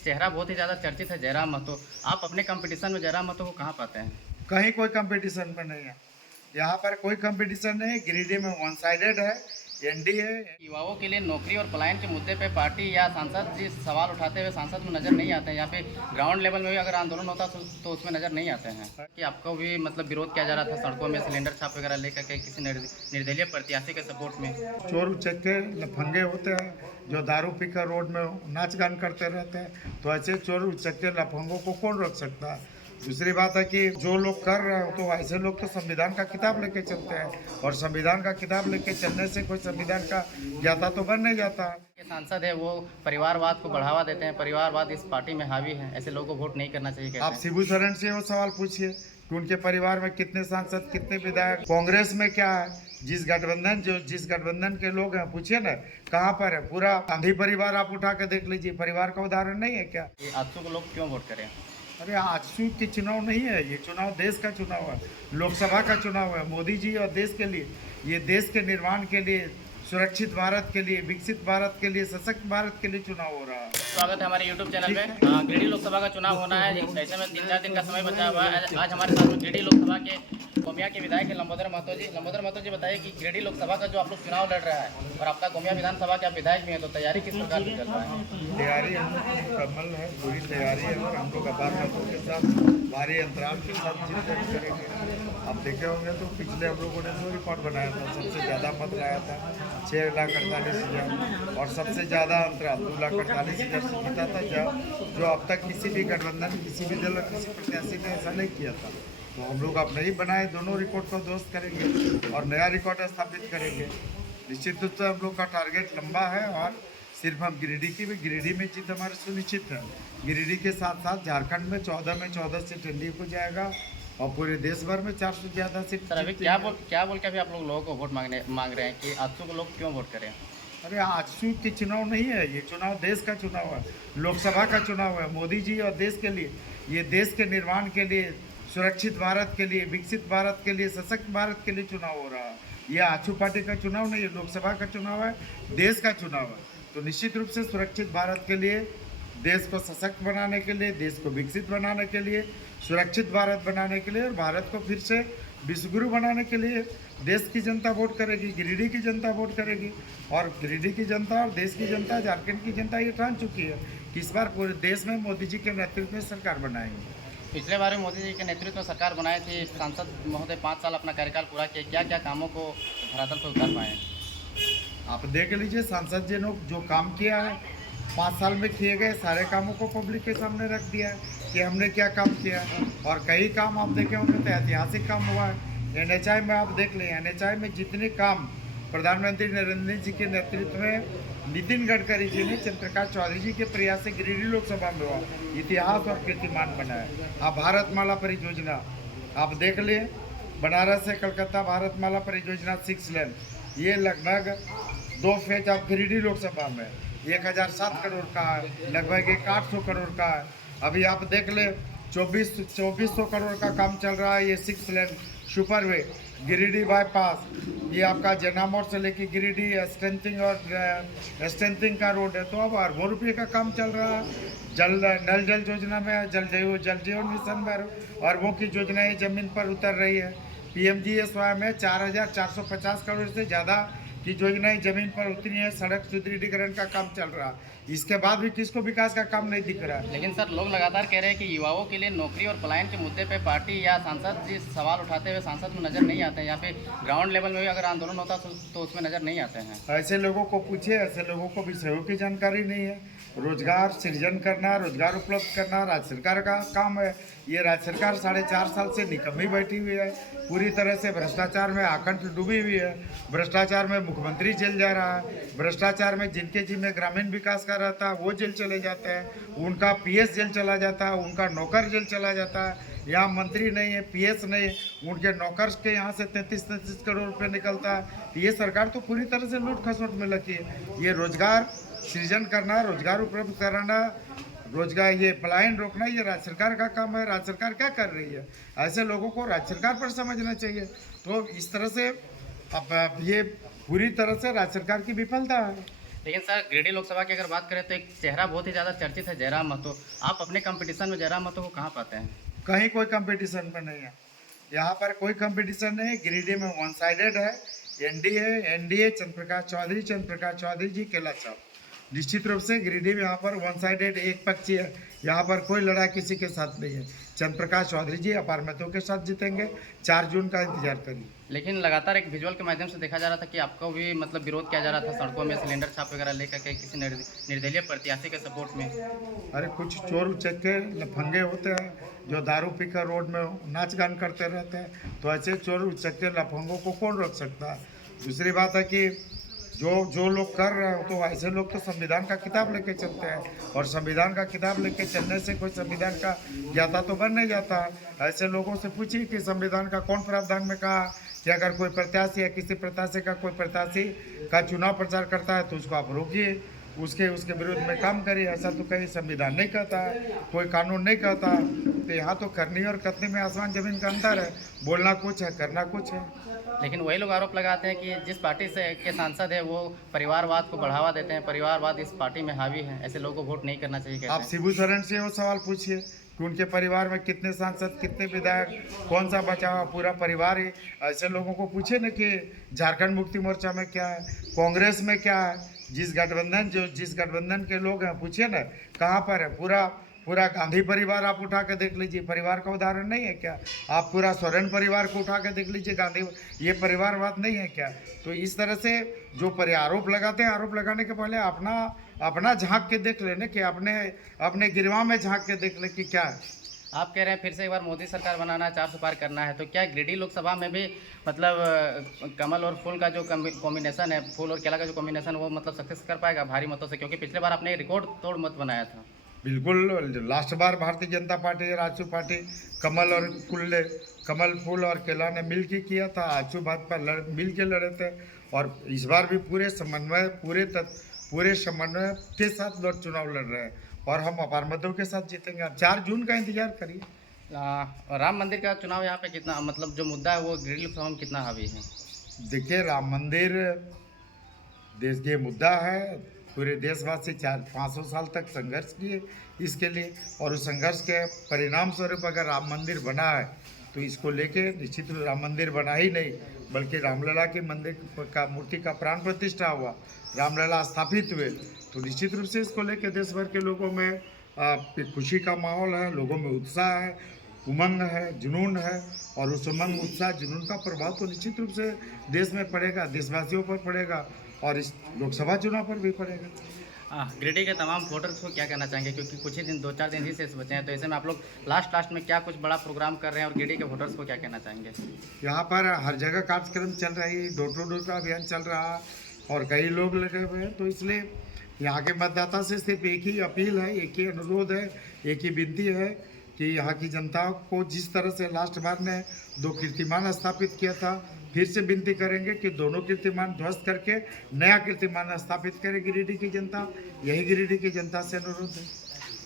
चेहरा बहुत ही ज़्यादा चर्चित है जयराम महतो। आप अपने कंपटीशन में जयराम महतो को कहाँ पाते हैं? कहीं कोई कंपटीशन में नहीं है। यहाँ पर कोई कंपटीशन नहीं है। गिरिडीह में वन साइडेड है, एनडीए। युवाओं के लिए नौकरी और पलायन के मुद्दे पे पार्टी या सांसद जी सवाल उठाते हुए सांसद में नजर नहीं आते हैं। यहाँ पे ग्राउंड लेवल में भी अगर आंदोलन होता तो उसमें नजर नहीं आते हैं कि आपको भी मतलब विरोध किया जा रहा था सड़कों में सिलेंडर छाप वगैरह लेकर के किसी निर्दलीय प्रत्याशी के सपोर्ट में। चोर उचक्के लफंगे होते हैं जो दारू पीकर रोड में नाच गान करते रहते हैं, तो ऐसे चोर उचक्के लफंगों को कौन रोक सकता है। दूसरी बात है कि जो लोग कर रहे हो तो ऐसे लोग तो संविधान का किताब लेके चलते हैं, और संविधान का किताब लेके चलने से कोई संविधान का ज्ञाता तो बन नहीं जाता। के सांसद है वो परिवारवाद को बढ़ावा देते हैं, परिवारवाद इस पार्टी में हावी है, ऐसे लोगों को वोट नहीं करना चाहिए कहते आप हैं। शिबू सोरेन से वो सवाल पूछिए कि उनके परिवार में कितने सांसद, कितने विधायक। कांग्रेस में क्या है, जिस गठबंधन के लोग हैं, पूछिए ना कहाँ पर है। पूरा गांधी परिवार आप उठा के देख लीजिए, परिवार का उदाहरण नहीं है क्या। ये आजसू को लोग क्यों वोट करें? अरे आजसू की चुनाव नहीं है, ये चुनाव देश का चुनाव है, लोकसभा का चुनाव है। मोदी जी और देश के लिए, ये देश के निर्माण के लिए, सुरक्षित भारत के लिए, विकसित भारत के लिए, सशक्त भारत के लिए चुनाव हो रहा है। स्वागत है हमारे YouTube चैनल में। गिरिडीह लोकसभा का चुनाव होना है, ऐसे में 3-4 दिन का समय बचा हुआ है। आज हमारे साथ में गिरिडीह लोकसभा के गोमिया के विधायक है लंबोदर महतो जी। लंबोदर महतो जी, बताइए कि गिरिडीह लोकसभा का जो आप लोग चुनाव लड़ रहा है और आपका गोमिया विधानसभा के आप विधायक भी हैं, तो तैयारी किस प्रकार से चल रहा है? तैयारी हम लोग की मुकम्मल है, पूरी तैयारी है, और हम लोग अपार मतों के साथ भारी अंतराल के साथ जीत दर्ज करेंगे। आप देखे होंगे तो पिछले हम लोगों ने जो रिकॉर्ड बनाया था, सबसे ज़्यादा मत लाया था 6,48,000, और सबसे ज़्यादा अंतराल 2,48,000 से जीता था, जो अब तक किसी भी गठबंधन, किसी भी दल, किसी प्रत्याशी ने ऐसा नहीं किया था। तो हम लोग अपने ही बनाए दोनों रिकॉर्ड को दुरुस्त करेंगे और नया रिकॉर्ड स्थापित करेंगे। निश्चित रूप से हम लोग का टारगेट लंबा है, और सिर्फ हम गिरिडीह में जीत हमारे सुनिश्चित है। गिरिडीह के साथ साथ झारखंड में 14 सीट एनडीए को जाएगा, और पूरे देश भर में 400 से ज़्यादा सीट। सर अभी क्या बोल के अभी आप लोगों को वोट मांग रहे हैं कि आजसू को लोग क्यों वोट करें? अरे आजसू की चुनाव नहीं है, ये चुनाव देश का चुनाव है, लोकसभा का चुनाव है। मोदी जी और देश के लिए, ये देश के निर्माण के लिए, सुरक्षित भारत के लिए, विकसित भारत के लिए, सशक्त भारत के लिए चुनाव हो रहा है। ये आजसू पार्टी का चुनाव नहीं है, लोकसभा का चुनाव है, देश का चुनाव है। तो निश्चित रूप से सुरक्षित भारत के लिए, देश को सशक्त बनाने के लिए, देश को विकसित बनाने के लिए, सुरक्षित भारत बनाने के लिए, और भारत को फिर से विश्वगुरु बनाने के लिए देश की जनता वोट करेगी, गिरिडीह की जनता वोट करेगी। और गिरिडीह की जनता और देश की जनता, झारखंड की जनता ये ठान चुकी है कि इस बार पूरे देश में मोदी जी के नेतृत्व में सरकार बनाएंगे। पिछले बार में मोदी जी के नेतृत्व में सरकार बनाई थी, सांसद महोदय 5 साल अपना कार्यकाल पूरा किया, क्या क्या कामों को धरातल पर उतार पाए? आप देख लीजिए, सांसद जी ने जो काम किया है 5 साल में, किए गए सारे कामों को पब्लिक के सामने रख दिया है कि हमने क्या काम किया है। और कई काम आप देखे होंगे तो ऐतिहासिक काम हुआ है। एनएचआई में आप देख लें, एनएचआई में जितने काम प्रधानमंत्री नरेंद्र जी के नेतृत्व में, नितिन गडकरी जी ने, चंद्रप्रकाश चौधरी जी के प्रयास से गिरिडीह लोकसभा में हुआ, इतिहास और कीर्तिमान बना है। आप भारतमाला परियोजना आप देख लें, बनारस से कलकत्ता भारतमाला परियोजना 6 लेन, ये लगभग 2 फेज आप गिरिडीह लोकसभा में 1,007 करोड़ का है, लगभग 800 करोड़ का है। अभी आप देख ले 2400 करोड़ का काम चल रहा है, ये 6 लेन सुपरवे गिरिडीह बाईपास, ये आपका जनामोर से लेके गिरिडीह स्ट्रेंथिंग का रोड है। तो अब अरबों रुपये का काम चल रहा है। नल जल योजना में, जल जीवन मिशन में अरबों की योजनाएं जमीन पर उतर रही है। पीएमजीएसवाई में 4,450 करोड़ से ज़्यादा की योजनाएं जमीन पर उतरी है। सड़क सुदृढ़ीकरण का काम चल रहा है, इसके बाद भी किसको विकास का काम नहीं दिख रहा है। लेकिन सर लोग लगातार कह रहे हैं कि युवाओं के लिए नौकरी और पलायन के मुद्दे पे पार्टी या सांसद जी सवाल उठाते हुए सांसद में नजर नहीं आते हैं। यहाँ पे ग्राउंड लेवल में भी अगर आंदोलन होता तो उसमें नजर नहीं आते हैं। ऐसे लोगों को पूछिए, ऐसे लोगों को विषयों की जानकारी नहीं है। रोजगार सृजन करना, रोजगार उपलब्ध करना राज्य सरकार का काम है। ये राज्य सरकार 4.5 साल से निकम्मी बैठी हुई है, पूरी तरह से भ्रष्टाचार में आकंठ डूबी हुई है। भ्रष्टाचार में मुख्यमंत्री जेल जा रहा है, भ्रष्टाचार में जिनके जिम्मे ग्रामीण विकास का रहता है वो जेल चले जाते हैं, उनका पीएस जेल चला जाता है, उनका नौकर जेल चला जाता है। यहाँ मंत्री नहीं है, पीएस नहीं है, उनके नौकर के यहाँ से 33 करोड़ रुपये निकलता है। ये सरकार तो पूरी तरह से लूट खसोट में लगी है। ये रोजगार सृजन करना, रोजगार उपलब्ध कराना, रोजगार, ये पलायन रोकना, ये राज्य सरकार का काम है। राज्य सरकार क्या कर रही है, ऐसे लोगों को राज्य सरकार पर समझना चाहिए। तो इस तरह से अब ये पूरी तरह से राज्य सरकार की विफलता है। लेकिन सर गिरिडीह लोकसभा की अगर बात करें तो एक चेहरा बहुत ही ज़्यादा चर्चित है जयराम महतो। आप अपने कंपटीशन में जयराम महतो को कहाँ पाते हैं? कहीं कोई कंपटीशन में नहीं है, यहाँ पर कोई कंपटीशन नहीं। गिरिडीह में वन साइडेड है। एनडीए चंद्र प्रकाश चौधरी जी केला चौक। निश्चित रूप से गिरिडीह में यहाँ पर वन साइडेड एक पक्षी है, यहाँ पर कोई लड़ाई किसी के साथ नहीं है। चंद्र प्रकाश चौधरी जी अपार मतों के साथ जीतेंगे। 4 जून का इंतजार करिए। लेकिन लगातार एक विजुअल के माध्यम से देखा जा रहा था कि आपको भी मतलब विरोध किया जा रहा था सड़कों में सिलेंडर छाप वगैरह लेकर के किसी निर्दलीय प्रत्याशी के सपोर्ट में। अरे कुछ चोर उचक्के लफंगे होते हैं जो दारू पीकर रोड में नाच गान करते रहते हैं, तो ऐसे चोर उचक्के लफंगों को कौन रोक सकता है। दूसरी बात है कि जो लोग कर रहे हो तो ऐसे लोग तो संविधान का किताब लेके चलते हैं, और संविधान का किताब लेके चलने से कोई संविधान का ज्ञाता तो बन नहीं जाता। ऐसे लोगों से पूछिए कि संविधान का कौन प्रावधान में कहा कि अगर कोई प्रत्याशी या किसी प्रत्याशी का कोई प्रत्याशी का चुनाव प्रचार करता है तो उसको आप रोकिए, उसके विरुद्ध में काम करिए। ऐसा तो कहीं संविधान नहीं कहता है, कोई कानून नहीं कहता। तो यहाँ तो करनी और कथनी में आसमान जमीन का अंतर है। बोलना कुछ है, करना कुछ है। लेकिन वही लोग आरोप लगाते हैं कि जिस पार्टी से के सांसद है वो परिवारवाद को बढ़ावा देते हैं, परिवारवाद इस पार्टी में हावी है, ऐसे लोगों को वोट नहीं करना चाहिए। आप शिबू सोरेन से वो सवाल पूछिए कि उनके परिवार में कितने सांसद, कितने विधायक, कौन सा बचा हुआ पूरा परिवार ही। ऐसे लोगों को पूछे न कि झारखंड मुक्ति मोर्चा में क्या है, कांग्रेस में क्या है, जिस गठबंधन के लोग हैं पूछिए ना कहाँ पर है। पूरा गांधी परिवार आप उठा के देख लीजिए, परिवार का उदाहरण नहीं है क्या? आप पूरा सोरेन परिवार को उठा के देख लीजिए, गांधी ये परिवारवाद नहीं है क्या? तो इस तरह से जो आरोप लगाते हैं, आरोप लगाने के पहले अपना झांक के देख लेने कि अपने गिरवा में झांक के देख ले कि क्या है। आप कह रहे हैं फिर से एक बार मोदी सरकार बनाना है, 400 पार करना है, तो क्या गिरिडीह लोकसभा में भी मतलब कमल और फूल का जो कॉम्बिनेशन है, फूल और केला का जो कॉम्बिनेशन वो मतलब सक्सेस कर पाएगा भारी मतों से? क्योंकि पिछले बार आपने रिकॉर्ड तोड़ मत बनाया था। बिल्कुल, लास्ट बार भारतीय जनता पार्टी और आजसू पार्टी कमल फूल और केला ने मिल के किया था। आजसू भाजपा मिल के लड़े थे, और इस बार भी पूरे समन्वय के साथ लोग चुनाव लड़ रहे हैं, और हम अपार मतों के साथ जीतेंगे। आप 4 जून का इंतजार करिए। राम मंदिर का चुनाव यहाँ पे कितना मतलब जो मुद्दा है वो गिरिडीह लोकसभा में कितना हावी है? देखिए, राम मंदिर देश के मुद्दा है। पूरे देशवासी 400-500 साल तक संघर्ष किए इसके लिए, और उस संघर्ष के परिणाम स्वरूप अगर राम मंदिर बना है तो इसको लेके निश्चित रूप राम मंदिर बना ही नहीं बल्कि रामलला के मंदिर का मूर्ति का प्राण प्रतिष्ठा हुआ, रामलला स्थापित हुए, तो निश्चित रूप से इसको लेके देश भर के लोगों में खुशी का माहौल है, लोगों में उत्साह है, उमंग है, जुनून है। और उस उमंग, उत्साह, जुनून का प्रभाव तो निश्चित रूप से देश में पड़ेगा, देशवासियों पर पड़ेगा, और इस लोकसभा चुनाव पर भी पड़ेगा। गिरिडीह के तमाम वोटर्स को क्या कहना चाहेंगे, क्योंकि कुछ ही दिन 2-4 दिन ही शेष बचे हैं, तो ऐसे में आप लोग लास्ट में क्या कुछ बड़ा प्रोग्राम कर रहे हैं और गिरिडीह के वोटर्स को क्या कहना चाहेंगे? यहाँ पर हर जगह कार्यक्रम चल रही, डोर टू डोर का अभियान चल रहा, और कई लोग लगे हुए हैं। तो इसलिए यहाँ के मतदाता से सिर्फ एक ही अपील है, एक ही अनुरोध है, एक ही विनती है कि यहाँ की जनता को जिस तरह से लास्ट बार ने 2 कीर्तिमान स्थापित किया था, फिर से विनती करेंगे कि दोनों कीर्तिमान ध्वस्त करके नया कीर्तिमान स्थापित करे गिरिडीह की जनता। यही गिरिडीह की जनता से अनुरोध है।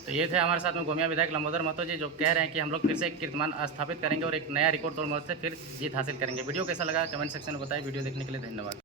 तो ये थे हमारे साथ में गोमिया विधायक लंबोदर महतो जी, जो कह रहे हैं कि हम लोग फिर से एक कीर्तिमान स्थापित करेंगे और एक नया रिकॉर्ड तोड़ मत से फिर जीत हासिल करेंगे। वीडियो कैसा लगा कमेंट सेक्शन में बताएं। वीडियो देखने के लिए धन्यवाद।